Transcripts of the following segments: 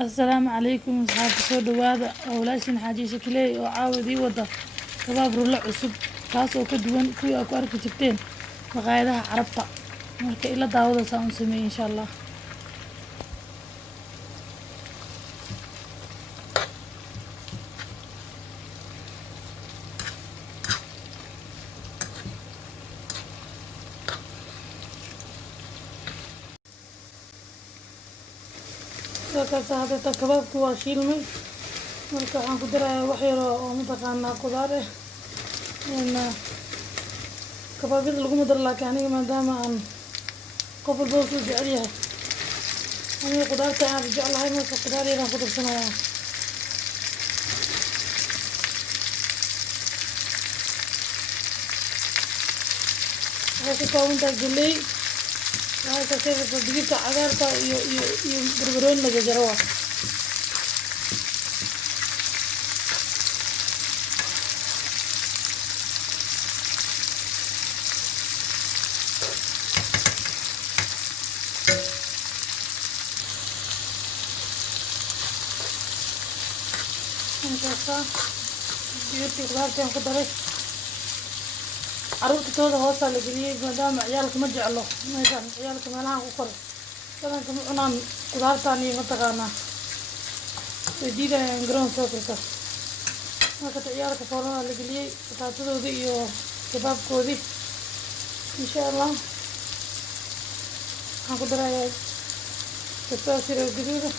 السلام عليكم أصحاب سود وهذا أولاشين حاجة شكلي وعاودي وضع كباب رولع عصب كاسو كدوان كوي أكو أركي جبتين مقايدها عربطة مركا إلا داوضة ساون سمي إن شاء الله. markaasa hadda kabaabku waa shiilmay marka waxaan ku darayaa wax yar oo mataqaanaa qudaar ah kabaabyada laguma daro laakiin aniga maadaama aan qof walba u jecel yahay aniga qudaarta aan jeclahay marka qudaar yaraan ku darsanayaa. waxay ka kooban tahay galley waxay ka kooban digirta cagaarka iyo barbarooni la jarjaro intaasa digirtii qudaartaan ku daray caruurta tooda hoosaa la geliyey maadaama ciyaalka ma jeclo meeshaan ciyaalka meelahan ku koro badanka ma cunaan qudaartaan iyo mataqaanaa way diidayaan garoon sookirka marka ciyaalka foornada la geliyey bataatadoodii iyo kabaabkoodii insha allah waxaan ku darayaa basbaas yar oo gaduuda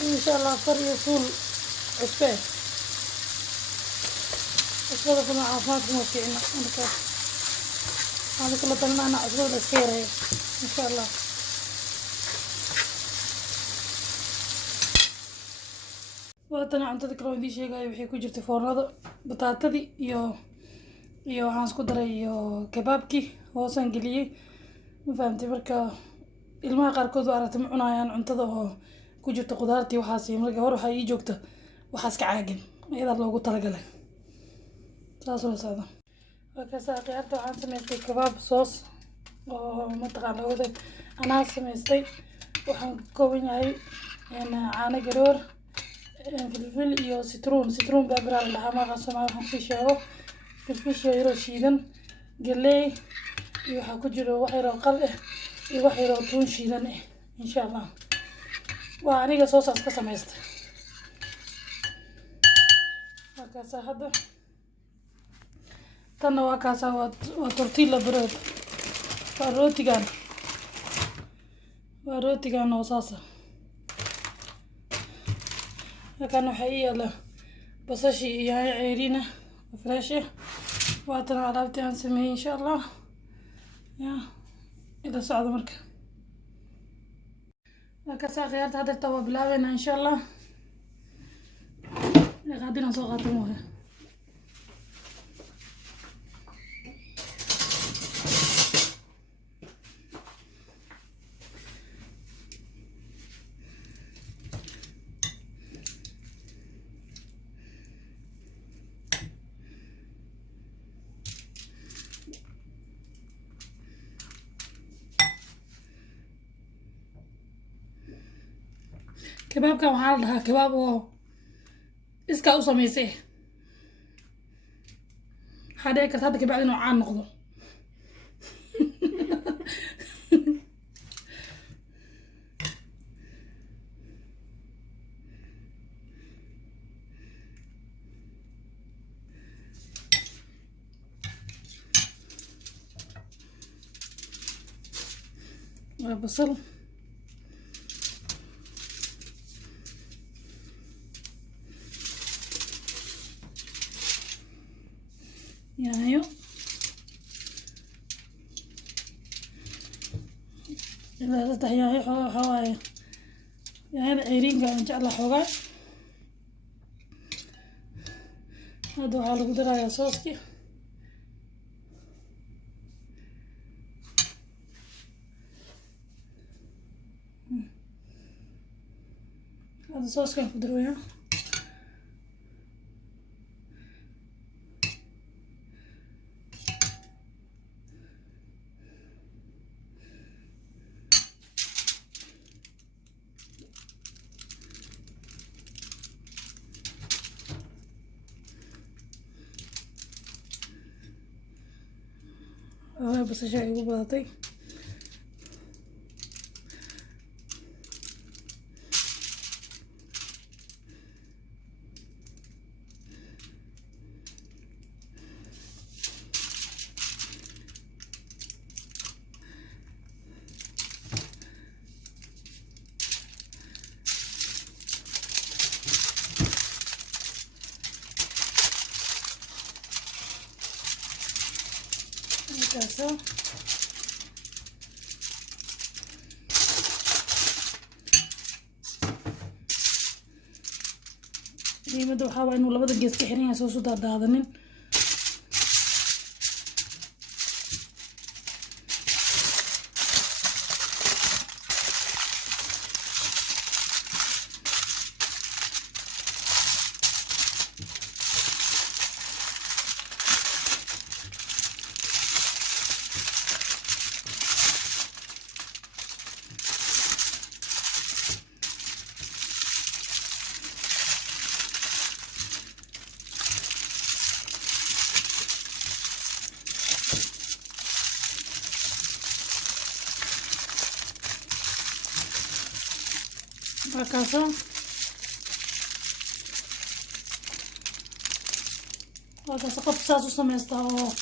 إن شاء الله فر يصول عسبان عسبان كنا عافمات موكينا هذا كله طلعنا عسبان الأسكيرة إن شاء الله. وأنا عم تذكروا دي شيء جاي بحكي كوجرت فورن هذا بطاطدي يو هانس كدرة يو كبابكي هو سنجليه ما فهمتي بركة الماء قاركود وعرفت معنا يعني عن تذا ku jirto qudaartii waxaas marka hore waxa ii joogta waxaas ka caagin iyada loogu talagalay taas oo saada markaasa qiyaarta waxaan sameystay kabaab soos oo mataqaanaa wada anaa sameystay waxaan ka kooban yahay caano garoor filfil iyo citron baa la dhahaa magaca Soomaali waxaan ku sheego filfil yar oo shiidan galley iyo waxa ku jiro wax yar oo qal ah iyo wax yar oo tuun shiidan ah insha Allah waa aniga soosaas ka sameystay markaasa hadda tanna waa kaasa waa tortilla bread waa rootigan oo saasa halkan waxaa ii yaala basashii iyo yaanyo ceeriina fresh waa tan alaabtii aan sameeyey insha Allah ila socdo marka كسا خيارات هذا التوا بلاوينا إن شاء الله غادينا صوغات موها كباب كم حال لها كباب إسكا وصميسه هذا كرت هذا كباب نوعان نقضه بصل يايو إذا تحيا حواي هذا عيرين قاعد نجعله حواي هذا حاله قدرة يا صوصي هذا صوص كان خضروية. بس شيء وباطي كاسة. مدة waxaa inuu labada gees ka xiran yahay soo soo daadanin. كاسة وكاسة قف ساسو سميستا oo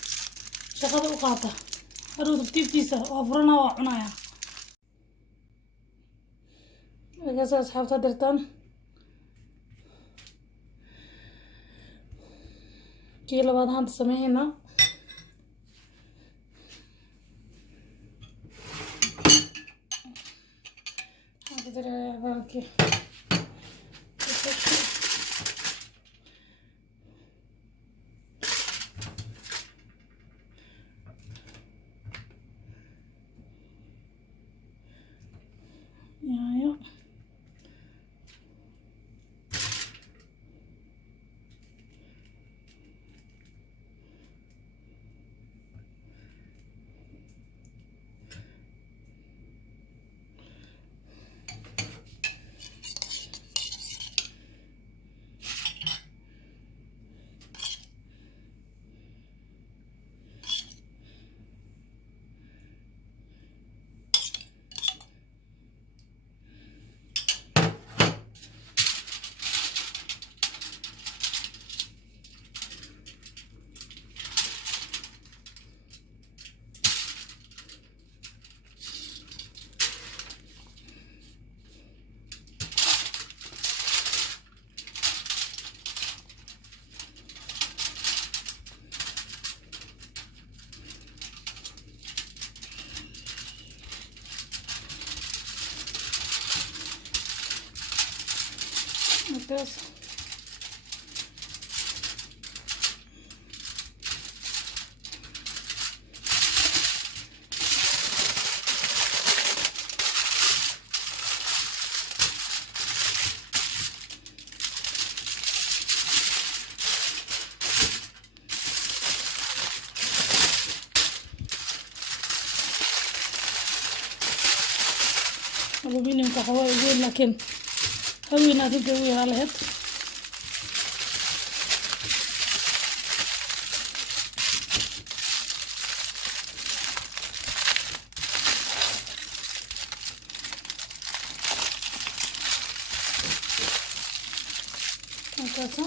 shaqada u qaata haruud tiiftiisa oo furana waa cunaya kaaso asxaabta dirtaan kii labaad hanta sameeyna بالكي يا بس الألومنيوم كهواء يقول لكن هوينا تجوي على هاد هكذا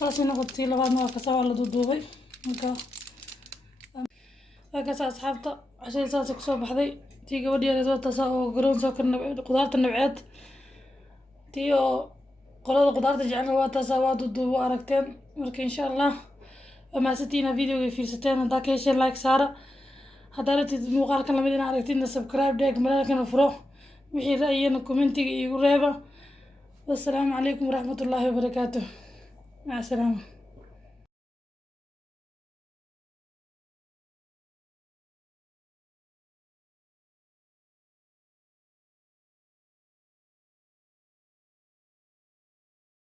خلاص نغطي لغاية ما كسر على دودوبي هكذا أصحابته عشان ساسك صوب حذي تيجي ودي أنا زوجة ساو قرون ساكر قدرت النبعات تيو قلاد قدرت جعلنا واتا سوا دودو أركتين ولكن إن شاء الله وما ستينا فيديو في ستين داك يشير لايك سارة هدارتي المقال كان لمدينا أركتين سبسكرايب ديك ملاكنا فروح وحي رأينا كومنتي يقول ريبا والسلام عليكم ورحمة الله وبركاته مع السلامة.